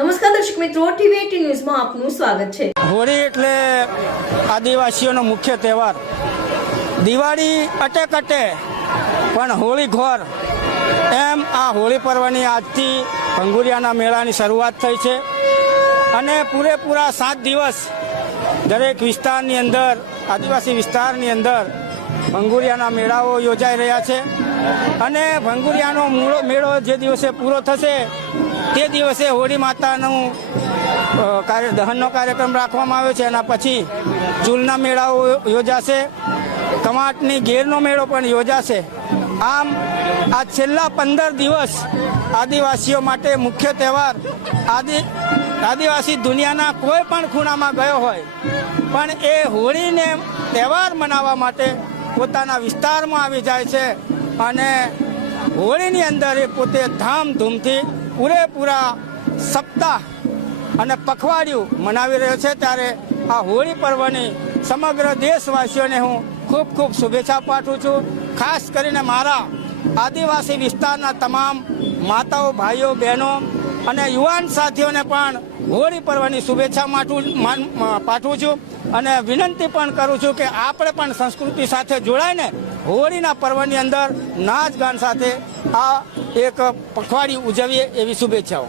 નમસ્કાર દર્શક મિત્રો, ટીવી18 ન્યૂઝમાં આપનું સ્વાગત છે। હોળી એટલે આદિવાસીઓનો મુખ્ય તહેવાર। દિવાળી અટે કટે પણ હોળી ઘોર, એમ આ હોળી પર્વની આજથી ભંગુરિયાના મેળાની શરૂઆત થઈ છે અને પૂરેપૂરા 7 દિવસ દરેક વિસ્તારની અંદર, આદિવાસી વિસ્તારની અંદર ભંગુરિયાના મેળાઓ યોજાઈ રહ્યા છે અને ભંગુરિયાનો મેળો જે દિવસે પૂરો થશે તે દિવસે હોળી માતાનું દહનનો કાર્યક્રમ રાખવામાં આવ્યો છે। એના પછી ચૂલના મેળાઓ યોજાશે, કમાટની ઘેરનો મેળો પણ યોજાશે। આમ આ છેલ્લા 15 દિવસ આદિવાસીઓ માટે મુખ્ય તહેવાર। આદિવાસી દુનિયાના કોઈ પણ ખૂણામાં ગયો હોય પણ એ હોળીને તહેવાર મનાવવા માટે પોતાના વિસ્તારમાં આવી જાય છે અને હોળીની અંદર એ પોતે ધામધૂમથી પૂરેપૂરા સપ્તાહ અને પખવાડિયું મનાવી રહ્યો છે। ત્યારે આ હોળી પર્વની સમગ્ર દેશવાસીઓને હું ખૂબ ખૂબ શુભેચ્છા પાઠવું છું। ખાસ કરીને મારા આદિવાસી વિસ્તારના તમામ માતાઓ, ભાઈઓ, બહેનો અને યુવાન સાથીઓને પણ હોળી પર્વની શુભેચ્છા પાઠવું છું અને વિનંતી પણ કરું છું કે આપણે પણ સંસ્કૃતિ સાથે જોડાઈને હોળીના પર્વની અંદર નાચ ગાન સાથે આ એક પખવાડિયું ઉજવીએ, એવી શુભેચ્છાઓ।